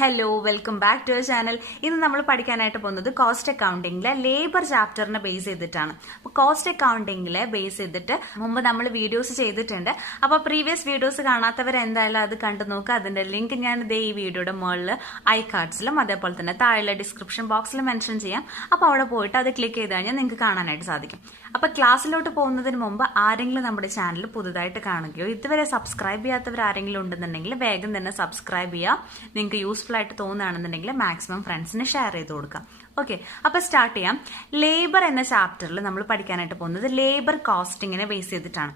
Hello, welcome back to channel. ഇന്ന് നമ്മൾ പഠിക്കാനായിട്ട് പോകുന്നത് കോസ്റ്റ് അക്കൗണ്ടിങ്ങിലെ ലേബർ ചാപ്റ്ററിനെ ബേസ് ചെയ്തിട്ടാണ്. അപ്പോൾ കോസ്റ്റ് അക്കൗണ്ടിങ്ങിലെ ബേസ് ചെയ്തിട്ട് മുമ്പ് നമ്മൾ വീഡിയോസ് ചെയ്തിട്ടുണ്ട്. അപ്പോൾ പ്രീവിയസ് വീഡിയോസ് കാണാത്തവർ എന്തായാലും അത് കണ്ടു നോക്കുക. അതിന്റെ ലിങ്ക് ഞാൻ ഈ വീഡിയോയുടെ മുകളിൽ ഐ കാർഡ്സിലും അതേപോലെ തന്നെ താഴെ ഡിസ്ക്രിപ്ഷൻ ബോക്സിൽ മെൻഷൻ ചെയ്യാം. അപ്പോൾ അവിടെ പോയിട്ട് അത് ക്ലിക്ക് ചെയ്ത് കഴിഞ്ഞാൽ നിങ്ങൾക്ക് കാണാനായിട്ട് സാധിക്കും. അപ്പോൾ ക്ലാസ്സിലോട്ട് പോകുന്നതിന് മുമ്പ് ആരെങ്കിലും നമ്മുടെ ചാനൽ പുതുതായിട്ട് കാണുകയോ ഇതുവരെ സബ്സ്ക്രൈബ് ചെയ്യാത്തവർ ആരെങ്കിലും ഉണ്ടെന്നുണ്ടെങ്കിൽ വേഗം തന്നെ സബ്സ്ക്രൈബ് ചെയ്യുക. നിങ്ങൾക്ക് യൂസ്ഫുൾ ആയിട്ട് തോന്നുകയാണെന്നുണ്ടെങ്കിൽ മാക്സിമം ഫ്രണ്ട്സിന് ഷെയർ ചെയ്ത് കൊടുക്കാം. ഓക്കെ, അപ്പൊ സ്റ്റാർട്ട് ചെയ്യാം. ലേബർ എന്ന ചാപ്റ്ററിൽ നമ്മൾ പഠിക്കാനായിട്ട് പോകുന്നത് ലേബർ കോസ്റ്റിങ്ങിനെ ബേസ് ചെയ്തിട്ടാണ്.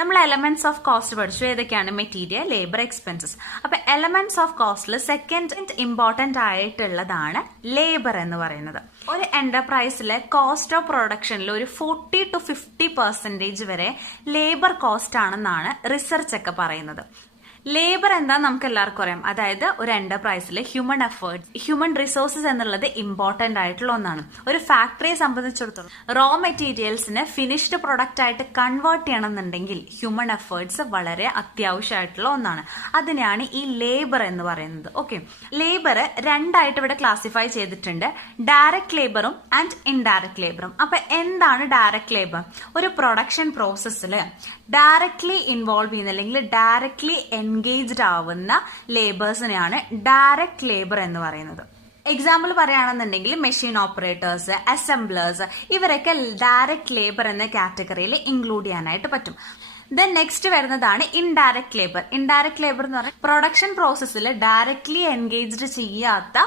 നമ്മൾ എലമെന്റ്സ് ഓഫ് കോസ്റ്റ് പഠിച്ചു. ഏതൊക്കെയാണ്? Material, labour, expenses. അപ്പൊ എലമെന്റ്സ് ഓഫ് കോസ്റ്റിൽ സെക്കൻഡ് ഇമ്പോർട്ടന്റ് ആയിട്ടുള്ളതാണ് ലേബർ എന്ന് പറയുന്നത്. ഒരു എന്റർപ്രൈസിലെ കോസ്റ്റ് ഓഫ് പ്രൊഡക്ഷനിൽ ഒരു 40 to 50% വരെ ലേബർ കോസ്റ്റ് ആണെന്നാണ് റിസർച്ച് ഒക്കെ പറയുന്നത്. ലേബർ എന്താ നമുക്ക് എല്ലാവർക്കും അറിയാം. അതായത് ഒരു എന്റർപ്രൈസിലെ ഹ്യൂമൻ എഫേർട്സ്, ഹ്യൂമൻ റിസോഴ്സസ് എന്നുള്ളത് ഇമ്പോർട്ടന്റ് ആയിട്ടുള്ള ഒന്നാണ്. ഒരു ഫാക്ടറിയെ സംബന്ധിച്ചിടത്തോളം റോ മെറ്റീരിയൽസിനെ ഫിനിഷ്ഡ് പ്രൊഡക്റ്റ് ആയിട്ട് കൺവേർട്ട് ചെയ്യണമെന്നുണ്ടെങ്കിൽ ഹ്യൂമൻ എഫേർട്സ് വളരെ അത്യാവശ്യമായിട്ടുള്ള ഒന്നാണ്. അതിനെയാണ് ഈ ലേബർ എന്ന് പറയുന്നത്. ഓക്കെ, ലേബർ രണ്ടായിട്ട് ഇവിടെ ക്ലാസിഫൈ ചെയ്തിട്ടുണ്ട്: ഡയറക്ട് ലേബറും ആൻഡ് ഇൻഡയറക്ട് ലേബറും. അപ്പൊ എന്താണ് ഡയറക്ട് ലേബർ? ഒരു പ്രൊഡക്ഷൻ പ്രോസസ്സിൽ ഡയറക്ട്ലി ഇൻവോൾവ് ചെയ്യുന്ന അല്ലെങ്കിൽ ഡയറക്ട്ലി എൻഗേജ്ഡ് ആവുന്ന ലേബേഴ്സിനെയാണ് ഡയറക്ട് ലേബർ എന്ന് പറയുന്നത്. എക്സാമ്പിൾ പറയുകയാണെന്നുണ്ടെങ്കിൽ മെഷീൻ ഓപ്പറേറ്റേഴ്സ്, അസംബ്ലേഴ്സ്, ഇവരൊക്കെ ഡയറക്ട് ലേബർ എന്ന കാറ്റഗറിയിൽ ഇൻക്ലൂഡ് ചെയ്യാനായിട്ട് പറ്റും. ദെൻ നെക്സ്റ്റ് വരുന്നതാണ് ഇൻഡയറക്ട് ലേബർ. ഇൻഡയറക്ട് ലേബർ എന്ന് പറഞ്ഞാൽ പ്രൊഡക്ഷൻ പ്രോസസ്സിൽ ഡയറക്ട്ലി എൻഗേജ്ഡ് ചെയ്യാത്ത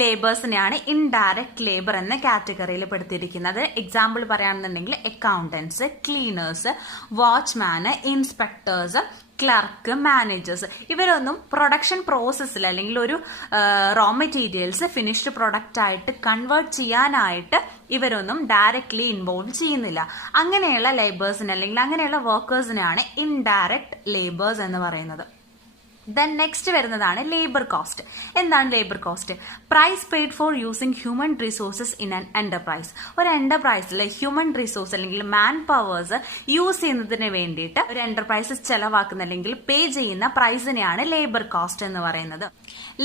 ലേബേഴ്സിനെയാണ് ഇൻഡയറക്ട് ലേബർ എന്ന കാറ്റഗറിയിൽ പെടുത്തിയിരിക്കുന്നത്. എക്സാമ്പിൾ പറയുകയാണെന്നുണ്ടെങ്കിൽ accountants, cleaners, watchman, inspectors, clerk, managers. ഇവരൊന്നും പ്രൊഡക്ഷൻ പ്രോസസ്സിൽ അല്ലെങ്കിൽ ഒരു റോ മെറ്റീരിയൽസ് ഫിനിഷ്ഡ് പ്രൊഡക്റ്റ് ആയിട്ട് കൺവേർട്ട് ചെയ്യാനായിട്ട് ഇവരൊന്നും ഡയറക്ട്ലി ഇൻവോൾവ് ചെയ്യുന്നില്ല. അങ്ങനെയുള്ള ലേബേഴ്സിനെ അല്ലെങ്കിൽ അങ്ങനെയുള്ള വർക്കേഴ്സിനെയാണ് ഇൻഡയറക്ട് ലേബേഴ്സ് എന്ന് പറയുന്നത്. ദെൻ നെക്സ്റ്റ് വരുന്നതാണ് ലേബർ കോസ്റ്റ്. എന്താണ് labour cost? Price paid for using human resources in an enterprise. ഒരു എന്റർപ്രൈസിൽ ഹ്യൂമൻ റിസോഴ്സ് അല്ലെങ്കിൽ മാൻ പവേഴ്സ് യൂസ് ചെയ്യുന്നതിന് വേണ്ടിയിട്ട് ഒരു എന്റർപ്രൈസ് ചെലവാക്കുന്ന അല്ലെങ്കിൽ പേ ചെയ്യുന്ന പ്രൈസിനെയാണ് ലേബർ കോസ്റ്റ് എന്ന് പറയുന്നത്.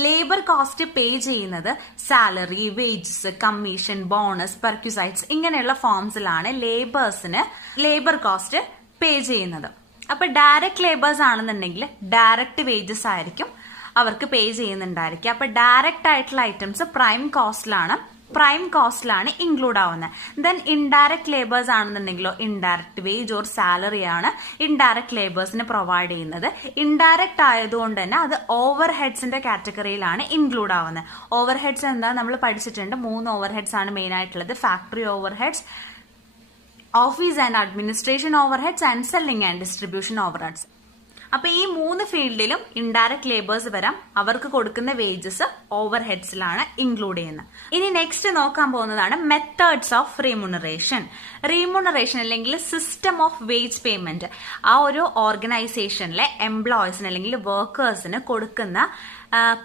ലേബർ കോസ്റ്റ് പേ ചെയ്യുന്നത് salary, wages, commission, bonus, perquisites ഇങ്ങനെയുള്ള ഫോംസിലാണ് ലേബേഴ്സിന് ലേബർ കോസ്റ്റ് പേ ചെയ്യുന്നത്. അപ്പൊ ഡയറക്ട് ലേബേഴ്സ് ആണെന്നുണ്ടെങ്കിൽ ഡയറക്ട് വേജസ് ആയിരിക്കും അവർക്ക് പേ ചെയ്യുന്നുണ്ടായിരിക്കും. അപ്പൊ ഡയറക്റ്റ് ആയിട്ടുള്ള ഐറ്റംസ് പ്രൈം കോസ്റ്റിലാണ് ഇൻക്ലൂഡ് ആവുന്നത്. ദെൻ ഇൻഡയറക്ട് ലേബേഴ്സ് ആണെന്നുണ്ടെങ്കിലോ ഇൻഡയറക്ട് വേജ് ഓർ സാലറി ആണ് ഇൻഡയറക്ട് ലേബേഴ്സിന് പ്രൊവൈഡ് ചെയ്യുന്നത്. ഇൻഡയറക്ട് ആയതുകൊണ്ട് തന്നെ അത് ഓവർ ഹെഡ്സിന്റെ കാറ്റഗറിയിലാണ് ഇൻക്ലൂഡ് ആവുന്നത്. ഓവർ ഹെഡ്സ് എന്താ നമ്മൾ പഠിച്ചിട്ടുണ്ട്. 3 ഓവർ ഹെഡ്സ് ആണ് മെയിൻ ആയിട്ടുള്ളത്: factory over heads, office and administration overheads and selling and distribution overheads. അപ്പൊ ഈ 3 ഫീൽഡിലും ഇൻഡയറക്ട് ലേബേഴ്സ് വരാം. അവർക്ക് കൊടുക്കുന്ന വേജസ് ഓവർ ഹെഡ്സിലാണ് ഇൻക്ലൂഡ് ചെയ്യുന്നത്. ഇനി നെക്സ്റ്റ് നോക്കാൻ പോകുന്നതാണ് മെത്തേഡ്സ് ഓഫ് റീമുണറേഷൻ. റീമുണറേഷൻ അല്ലെങ്കിൽ സിസ്റ്റം ഓഫ് വേജ് പേയ്മെന്റ്. ആ ഒരു ഓർഗനൈസേഷനിലെ എംപ്ലോയീസിന് അല്ലെങ്കിൽ വർക്കേഴ്സിന് കൊടുക്കുന്ന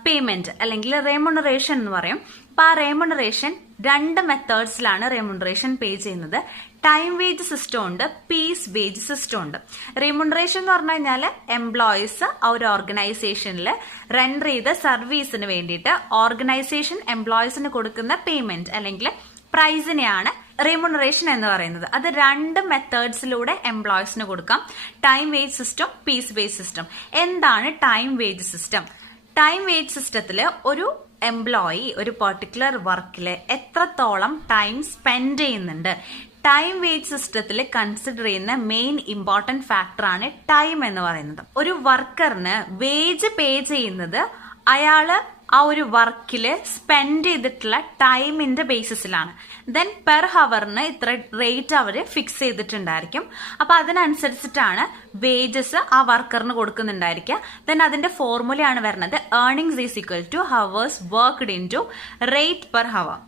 പേയ്മെന്റ് അല്ലെങ്കിൽ റെമുണറേഷൻ എന്ന് പറയും. അപ്പൊ ആ റെമുണറേഷൻ 2 മെത്തേഡ്സിലാണ് റെമുണറേഷൻ പേ ചെയ്യുന്നത്. ടൈം വേജ് സിസ്റ്റം ഉണ്ട്, പീസ് വേജ് സിസ്റ്റം ഉണ്ട്. റെമുണറേഷൻ എന്ന് പറഞ്ഞു കഴിഞ്ഞാൽ എംപ്ലോയീസ് ആ ഒരു ഓർഗനൈസേഷനിൽ റെൻഡർ ചെയ്ത സർവീസിന് വേണ്ടിയിട്ട് ഓർഗനൈസേഷൻ എംപ്ലോയീസിന് കൊടുക്കുന്ന പേയ്മെന്റ് അല്ലെങ്കിൽ പ്രൈസിനെയാണ് റെമുണറേഷൻ എന്ന് പറയുന്നത്. അത് 2 മെത്തേഡ്സിലൂടെ എംപ്ലോയീസിന് കൊടുക്കാം: time wage system, piece wage system. എന്താണ് time wage system? Time wage സിസ്റ്റത്തിൽ ഒരു എംപ്ലോയി ഒരു പെർട്ടിക്കുലർ വർക്കിൽ എത്രത്തോളം ടൈം സ്പെൻഡ് ചെയ്യുന്നുണ്ട്. ടൈം വേജ് സിസ്റ്റത്തിൽ കൺസിഡർ ചെയ്യുന്ന മെയിൻ ഇമ്പോർട്ടന്റ് ഫാക്ടറാണ് ടൈം എന്ന് പറയുന്നത്. ഒരു വർക്കറിന് വേജ് പേ ചെയ്യുന്നത് അയാള് ആ ഒരു വർക്കില് സ്പെൻഡ് ചെയ്തിട്ടുള്ള ടൈമിന്റെ ബേസിസിലാണ്. ദെൻ പെർ ഹവറിന് ഇത്ര റേറ്റ് അവര് ഫിക്സ് ചെയ്തിട്ടുണ്ടായിരിക്കും. അപ്പൊ അതിനനുസരിച്ചിട്ടാണ് വേജസ് ആ വർക്കറിന് കൊടുക്കുന്നുണ്ടായിരിക്കുക. ദെൻ അതിന്റെ ഫോർമുലയാണ് വരുന്നത് earnings is equal to hours worked into rate per hour.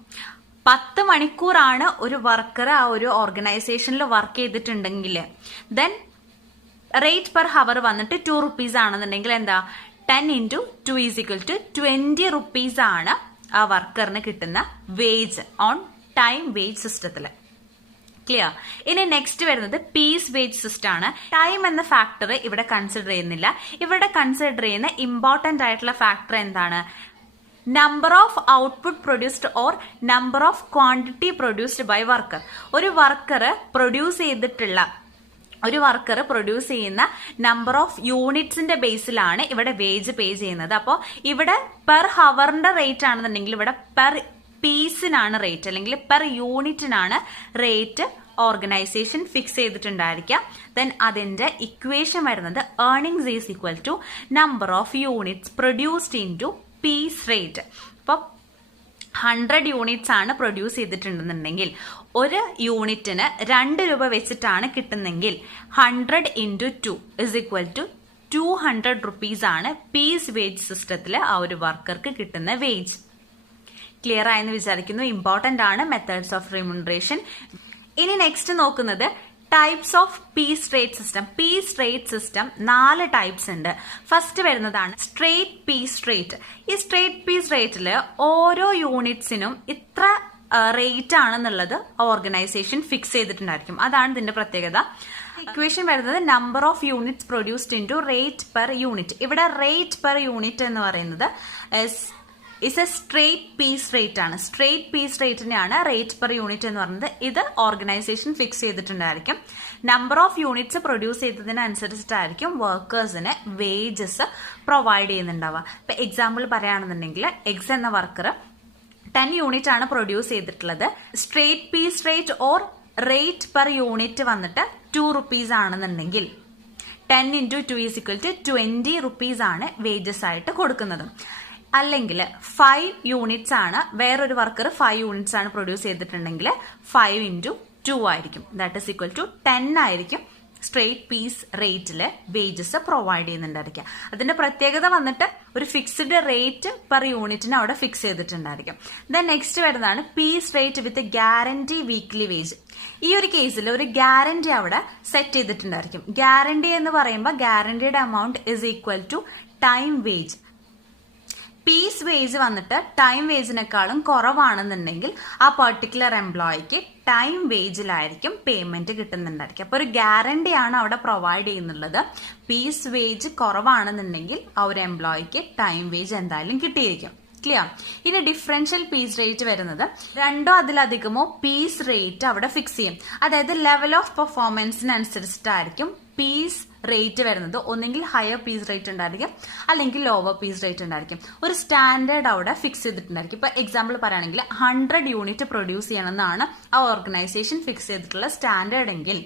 10 മണിക്കൂറാണ് ഒരു വർക്കർ ആ ഒരു ഓർഗനൈസേഷനിൽ വർക്ക് ചെയ്തിട്ടുണ്ടെങ്കിൽ ദെൻ റേറ്റ് പെർ ഹവർ വന്നിട്ട് 2 rupees ആണെന്നുണ്ടെങ്കിൽ എന്താ 10 into 2 is equal to 20 rupees ആണ് ആ വർക്കറിന് കിട്ടുന്ന വേജ് ഓൺ ടൈം വേജ് സിസ്റ്റത്തില്. ക്ലിയർ? ഇനി നെക്സ്റ്റ് വരുന്നത് പീസ് വേജ് സിസ്റ്റം ആണ്. ടൈം എന്ന ഫാക്ടർ ഇവിടെ കൺസിഡർ ചെയ്യുന്നില്ല. ഇവിടെ കൺസിഡർ ചെയ്യുന്ന ഇമ്പോർട്ടന്റ് ആയിട്ടുള്ള ഫാക്ടർ എന്താണ്? Number of output produced or number of quantity produced by worker. ഒരു വർക്കർ പ്രൊഡ്യൂസ് ചെയ്യുന്ന നമ്പർ ഓഫ് യൂണിറ്റ്സിന്റെ ബേസിലാണ് ഇവിടെ വേജ് പേ ചെയ്യുന്നത്. അപ്പോൾ ഇവിടെ പെർ ഹവറിന്റെ റേറ്റ് ആണെന്നുണ്ടെങ്കിൽ ഇവിടെ പെർ പീസിനാണ് റേറ്റ്, അല്ലെങ്കിൽ പെർ യൂണിറ്റിനാണ് റേറ്റ് ഓർഗനൈസേഷൻ ഫിക്സ് ചെയ്തിട്ടുണ്ടായിരിക്കുക. ദെൻ അതിന്റെ ഇക്വേഷൻ വരുന്നത് earnings is equal to number of units produced into piece rate. അപ്പോൾ 100 യൂണിറ്റ്സ് ആണ് പ്രൊഡ്യൂസ് ചെയ്തിട്ടുണ്ടെന്നുണ്ടെങ്കിൽ ഒരു യൂണിറ്റിന് 2 രൂപ വെച്ചിട്ടാണ് കിട്ടുന്നെങ്കിൽ 100 into 2 is equal to 200 rupees ആണ് പീസ് വേജ് സിസ്റ്റത്തിൽ ആ ഒരു വർക്കർക്ക് കിട്ടുന്ന വേജ്. ക്ലിയർ ആയെന്ന് വിചാരിക്കുന്നു. ഇമ്പോർട്ടന്റ് ആണ് മെത്തേഡ്സ് ഓഫ് റിമ്യൂണറേഷൻ. ഇനി നെക്സ്റ്റ് നോക്കുന്നത് types of piece rate system. Piece rate system 4 types ഉണ്ട്. ഫസ്റ്റ് വരുന്നതാണ് സ്ട്രേറ്റ് പീസ് റേറ്റ്. ഈ സ്ട്രേറ്റ് പീസ് റേറ്റിൽ ഓരോ യൂണിറ്റ്സിനും ഇത്ര റേറ്റ് ആണെന്നുള്ളത് ഓർഗനൈസേഷൻ ഫിക്സ് ചെയ്തിട്ടുണ്ടായിരിക്കും. അതാണ് ഇതിന്റെ പ്രത്യേകത. ഇക്വേഷൻ വരുന്നത് number of units produced into rate per unit. ഇവിടെ റേറ്റ് പെർ യൂണിറ്റ് എന്ന് പറയുന്നത് is a straight piece rate ആണ്. സ്ട്രേറ്റ് പീസ് റേറ്റിനെയാണ് റേറ്റ് പെർ യൂണിറ്റ് എന്ന് പറയുന്നത്. ഇത് ഓർഗനൈസേഷൻ ഫിക്സ് ചെയ്തിട്ടുണ്ടായിരിക്കും. നമ്പർ ഓഫ് യൂണിറ്റ്സ് പ്രൊഡ്യൂസ് ചെയ്തതിനനുസരിച്ചിട്ടായിരിക്കും വർക്കേഴ്സിന് വേജസ് പ്രൊവൈഡ് ചെയ്യുന്നുണ്ടാവുക. ഇപ്പൊ എക്സാമ്പിൾ പറയുകയാണെന്നുണ്ടെങ്കിൽ എക്സ് എന്ന വർക്കർ 10 യൂണിറ്റ് ആണ് പ്രൊഡ്യൂസ് ചെയ്തിട്ടുള്ളത്. Straight piece rate or rate per unit വന്നിട്ട് 2 rupees ആണെന്നുണ്ടെങ്കിൽ 10 into 2 is equal to 20 rupees ആണ് വേജസ് ആയിട്ട് കൊടുക്കുന്നത്. അല്ലെങ്കിൽ 5 യൂണിറ്റ്സ് ആണ്, വേറൊരു വർക്കർ 5 യൂണിറ്റ്സ് ആണ് പ്രൊഡ്യൂസ് ചെയ്തിട്ടുണ്ടെങ്കിൽ 5 into 2 ആയിരിക്കും. ദാറ്റ് ഇസ് ഈക്വൽ ടു 10 ആയിരിക്കും സ്ട്രേറ്റ് പീസ് റേറ്റില് വേജസ് പ്രൊവൈഡ് ചെയ്യുന്നുണ്ടായിരിക്കും. അതിന്റെ പ്രത്യേകത വന്നിട്ട് ഒരു ഫിക്സ്ഡ് റേറ്റ് പെർ യൂണിറ്റിന് അവിടെ ഫിക്സ് ചെയ്തിട്ടുണ്ടായിരിക്കും. ദെൻ നെക്സ്റ്റ് വരുന്നതാണ് piece rate with guarantee weekly wage. ഈ ഒരു കേസിൽ ഒരു ഗ്യാരണ്ടി അവിടെ സെറ്റ് ചെയ്തിട്ടുണ്ടായിരിക്കും. ഗ്യാരണ്ടി എന്ന് പറയുമ്പോൾ ഗ്യാരണ്ടിയുടെ amount is equal to time wage. Piece wage വന്നിട്ട് ടൈം വേജിനേക്കാളും കുറവാണെന്നുണ്ടെങ്കിൽ ആ പെർട്ടിക്കുലർ എംപ്ലോയിക്ക് ടൈം വേജിലായിരിക്കും പേയ്മെന്റ് കിട്ടുന്നുണ്ടായിരിക്കും. അപ്പൊ ഒരു ഗ്യാരണ്ടി ആണ് അവിടെ പ്രൊവൈഡ് ചെയ്യുന്നുള്ളത്. പീസ് വേജ് കുറവാണെന്നുണ്ടെങ്കിൽ ആ ഒരു എംപ്ലോയിക്ക് ടൈം വേജ് എന്തായാലും കിട്ടിയിരിക്കും. ക്ലിയർ. ഇനി ഡിഫറൻഷ്യൽ പീസ് റേറ്റ് വരുന്നത് 2 അതിലധികമോ പീസ് റേറ്റ് അവിടെ ഫിക്സ് ചെയ്യും. അതായത് ലെവൽ ഓഫ് പെർഫോമൻസിനനുസരിച്ചിട്ടായിരിക്കും പീസ് റേറ്റ് വരുന്നത്. ഒന്നെങ്കിൽ ഹയർ പീസ് റേറ്റ് ഉണ്ടായിരിക്കും, അല്ലെങ്കിൽ ലോവർ പീസ് റേറ്റ് ഉണ്ടായിരിക്കും. ഒരു സ്റ്റാൻഡേർഡ് അവിടെ ഫിക്സ് ചെയ്തിട്ടുണ്ടായിരിക്കും. ഇപ്പൊ എക്സാമ്പിൾ പറയുകയാണെങ്കിൽ 100 യൂണിറ്റ് പ്രൊഡ്യൂസ് ചെയ്യണമെന്നാണ് ആ ഓർഗനൈസേഷൻ ഫിക്സ് ചെയ്തിട്ടുള്ള സ്റ്റാൻഡേർഡ് എങ്കിൽ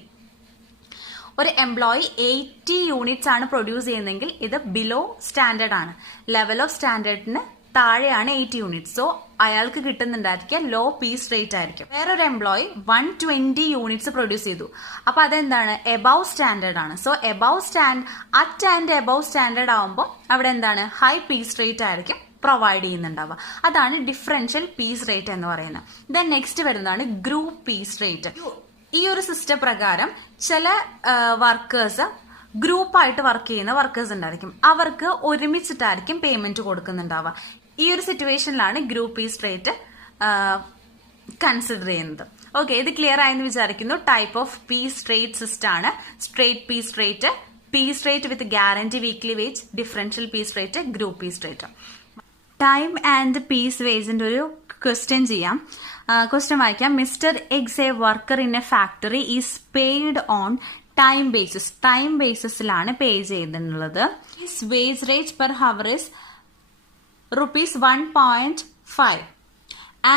ഒരു എംപ്ലോയി 80 യൂണിറ്റ്സ് ആണ് പ്രൊഡ്യൂസ് ചെയ്യുന്നതെങ്കിൽ ഇത് ബിലോ സ്റ്റാൻഡേർഡ് ആണ്. ലെവൽ ഓഫ് സ്റ്റാൻഡേർഡിന് താഴെയാണ് 80 യൂണിറ്റ്സ്. സോ അയാൾക്ക് കിട്ടുന്നുണ്ടായിരിക്കുക ലോ പീസ് റേറ്റ് ആയിരിക്കും. വേറൊരു എംപ്ലോയി 120 യൂണിറ്റ്സ് പ്രൊഡ്യൂസ് ചെയ്തു. അപ്പൊ അതെന്താണ്? എബവ് സ്റ്റാൻഡേർഡ് ആണ്. So at and above standard ആവുമ്പോൾ അവിടെ എന്താണ്? ഹൈ പീസ് റേറ്റ് ആയിരിക്കും പ്രൊവൈഡ് ചെയ്യുന്നുണ്ടാവുക. അതാണ് ഡിഫറൻഷ്യൽ പീസ് റേറ്റ് എന്ന് പറയുന്നത്. ദെൻ നെക്സ്റ്റ് വരുന്നതാണ് ഗ്രൂപ്പ് പീസ് റേറ്റ്. ഈ ഒരു സിസ്റ്റം പ്രകാരം ചില വർക്കേഴ്സ് ഗ്രൂപ്പായിട്ട് വർക്ക് ചെയ്യുന്ന വർക്കേഴ്സ് ഉണ്ടായിരിക്കും. അവർക്ക് ഒരുമിച്ചിട്ടായിരിക്കും പേയ്മെന്റ് കൊടുക്കുന്നുണ്ടാവുക. ഈ ഒരു സിറ്റുവേഷനിലാണ് ഗ്രൂപ്പ് പീസ് റേറ്റ് കൺസിഡർ ചെയ്യുന്നത്. ഓക്കെ, ഇത് ക്ലിയർ ആയെന്ന് വിചാരിക്കുന്നു. Type of piece rate system ആണ് straight piece rate, piece rate with guarantee weekly wage, differential piece rate, group piece rate. Time and piece വേജിന്റെ ഒരു ക്വസ്റ്റ്യൻ ചെയ്യാം. ക്വസ്റ്റ്യൻ വായിക്കാം. Mister X a worker in a factory is paid on time basis. Time ബേസിസിലാണ് pay ചെയ്തിട്ടുള്ളത്. Wage rate per hour is ₹1.5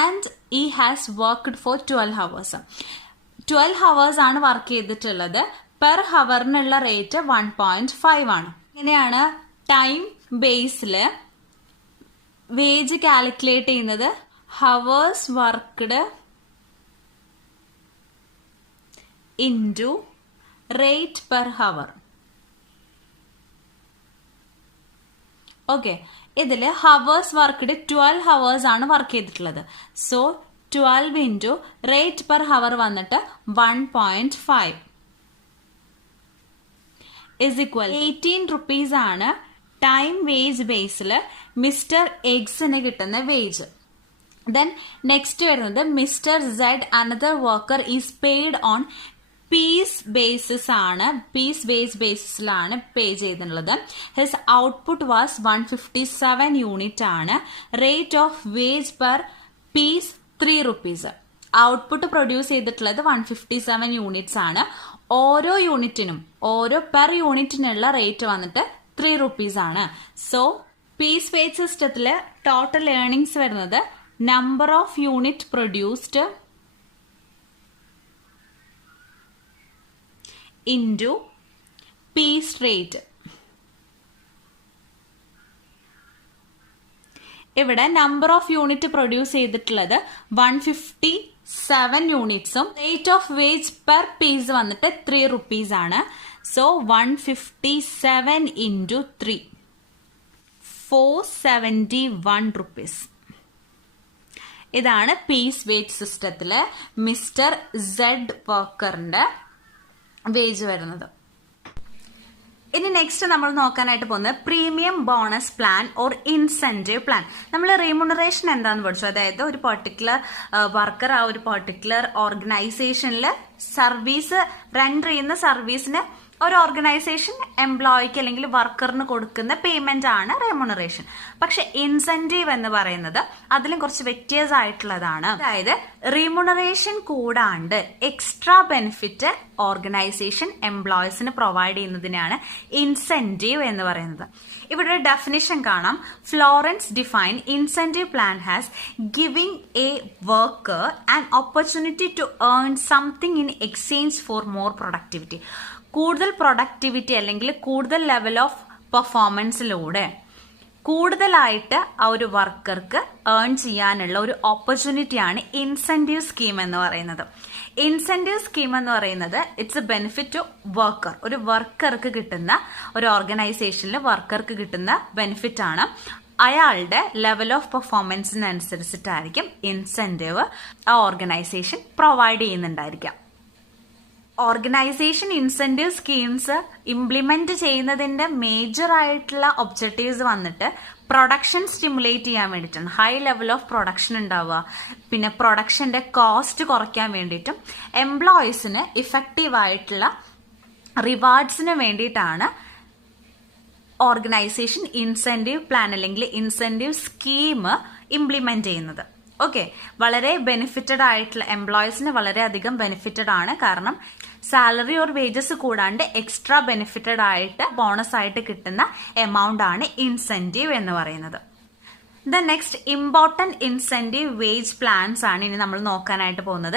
and he has worked for 12 hours. 12 hours ആണ് work ചെയ്തിട്ടുള്ളത്. Per ഹവറിനുള്ള rate 1.5 ആണ്. ഇങ്ങനെയാണ് time ബേസില് wage calculate ചെയ്യുന്നത്. Hours worked into rate per hour. Okay, ഇതിൽ ഹവേഴ്സ് വർക്ക്ഡ് 12 hours ആണ് വർക്ക് ചെയ്തിട്ടുള്ളത്. So 12 into rate per hour വന്നിട്ട് 1.5 ഇസ് ഈക്വൽ 18 rupees ആണ് ടൈം വേജ് ബേസിൽ മിസ്റ്റർ എക്സിന് കിട്ടുന്ന വേജ്. ദെൻ നെക്സ്റ്റ് വരുന്നത് mister Z another worker is paid on piece ബേസിസിലാണ് പേ ചെയ്തിട്ടുള്ളത്. ഹിസ് ഔട്ട്പുട്ട് വാസ് 157 യൂണിറ്റ് ആണ്. Rate of wage per piece 3 rupees. Output produce ചെയ്തിട്ടുള്ളത് 157 യൂണിറ്റ്സ് ആണ്. ഓരോ പെർ യൂണിറ്റിനുള്ള റേറ്റ് വന്നിട്ട് 3 rupees ആണ്. സോ പീസ് വേജ് സിസ്റ്റത്തില് ടോട്ടൽ ഏർണിങ്സ് വരുന്നത് number of unit produced into piece റേറ്റ്. Rate number of unit produce ചെയ്തിട്ടുള്ളത് 157 യൂണിറ്റ്സും rate of wage per piece വന്നിട്ട് 3 rupees ആണ്. So 157 3 471 rupees. ഇതാണ് പീസ് വേജ് സിസ്റ്റത്തില് മിസ്റ്റർ സെഡ് വർക്കറിന്റെ വേജ് വരുന്നത്. ഇനി നെക്സ്റ്റ് നമ്മൾ നോക്കാനായിട്ട് പോകുന്നത് premium bonus plan or incentive plan. നമ്മൾ റീമുണറേഷൻ എന്താന്ന് പഠിച്ചു. അതായത് ഒരു പെർട്ടിക്കുലർ വർക്കർ ആ ഒരു പെർട്ടിക്കുലർ ഓർഗനൈസേഷനിൽ സർവീസ് റെൻഡർ ചെയ്യുന്ന സർവീസിന് ഒരു ഓർഗനൈസേഷൻ എംപ്ലോയിക്ക് അല്ലെങ്കിൽ വർക്കറിന് കൊടുക്കുന്ന പേയ്മെന്റ് ആണ് റെമുണറേഷൻ. പക്ഷെ ഇൻസെന്റീവ് എന്ന് പറയുന്നത് അതിലും കുറച്ച് വ്യത്യാസമായിട്ടുള്ളതാണ്. അതായത് റീമുണറേഷൻ കൂടാണ്ട് എക്സ്ട്രാ ബെനിഫിറ്റ് ഓർഗനൈസേഷൻ എംപ്ലോയീസിന് പ്രൊവൈഡ് ചെയ്യുന്നതിനാണ് ഇൻസെന്റീവ് എന്ന് പറയുന്നത്. ഇവിടെ ഒരു ഡെഫിനിഷൻ കാണാം. Florence define incentive plan has giving a worker an opportunity to earn something in exchange for more productivity. കൂടുതൽ പ്രൊഡക്ടിവിറ്റി അല്ലെങ്കിൽ കൂടുതൽ ലെവൽ ഓഫ് പെർഫോമൻസിലൂടെ കൂടുതലായിട്ട് ആ ഒരു വർക്കർക്ക് ഏൺ ചെയ്യാനുള്ള ഒരു ഓപ്പർച്യൂണിറ്റിയാണ് ഇൻസെന്റീവ് സ്കീം എന്ന് പറയുന്നത്. ഇൻസെന്റീവ് സ്കീം എന്ന് പറയുന്നത് it's a benefit to worker. ഒരു വർക്കർക്ക് കിട്ടുന്ന, ഒരു ഓർഗനൈസേഷനിൽ വർക്കർക്ക് കിട്ടുന്ന ബെനിഫിറ്റ് ആണ്. അയാളുടെ ലെവൽ ഓഫ് പെർഫോമൻസിനനുസരിച്ചിട്ടായിരിക്കും ഇൻസെന്റീവ് ആ ഓർഗനൈസേഷൻ പ്രൊവൈഡ് ചെയ്യുന്നുണ്ടായിരിക്കാം. ഓർഗനൈസേഷൻ ഇൻസെന്റീവ് സ്കീംസ് ഇംപ്ലിമെന്റ് ചെയ്യുന്നതിന്റെ മേജർ ആയിട്ടുള്ള ഒബ്ജക്റ്റീവ്സ് വന്നിട്ട് പ്രൊഡക്ഷൻ സ്റ്റിമുലേറ്റ് ചെയ്യാൻ വേണ്ടിയിട്ടാണ്. ഹൈ ലെവൽ ഓഫ് പ്രൊഡക്ഷൻ ഉണ്ടാവുക, പിന്നെ പ്രൊഡക്ഷന്റെ കോസ്റ്റ് കുറയ്ക്കാൻ വേണ്ടിയിട്ടും എംപ്ലോയീസിന് ഇഫക്റ്റീവ് ആയിട്ടുള്ള റിവാർഡ്സിന് വേണ്ടിയിട്ടാണ് ഓർഗനൈസേഷൻ ഇൻസെന്റീവ് പ്ലാൻ അല്ലെങ്കിൽ ഇൻസെന്റീവ് സ്കീം ഇംപ്ലിമെന്റ് ചെയ്യുന്നത്. ഓക്കെ, വളരെ ബെനിഫിറ്റഡ് ആയിട്ടുള്ള എംപ്ലോയീസിന് വളരെയധികം ബെനിഫിറ്റഡ് ആണ്. കാരണം സാലറി ഓർ വേജസ് കൂടാണ്ട് എക്സ്ട്രാ ബെനിഫിറ്റഡ് ആയിട്ട് ബോണസ് ആയിട്ട് കിട്ടുന്ന എമൗണ്ട് ആണ് ഇൻസെന്റീവ് എന്ന് പറയുന്നത്. The next important incentive wage plans ആണ് ഇനി നമ്മൾ നോക്കാനായിട്ട് പോകുന്നത്.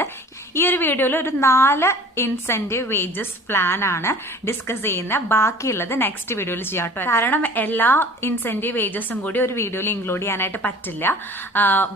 ഈ ഒരു വീഡിയോയിൽ ഒരു 4 ഇൻസെന്റീവ് വേജസ് പ്ലാൻ ആണ് ഡിസ്കസ് ചെയ്യുന്നത്. ബാക്കിയുള്ളത് നെക്സ്റ്റ് വീഡിയോയിൽ ചെയ്യാം കേട്ടോ. കാരണം എല്ലാ ഇൻസെന്റീവ് വേജസും കൂടി ഒരു വീഡിയോയിൽ ഇൻക്ലൂഡ് ചെയ്യാനായിട്ട് പറ്റില്ല.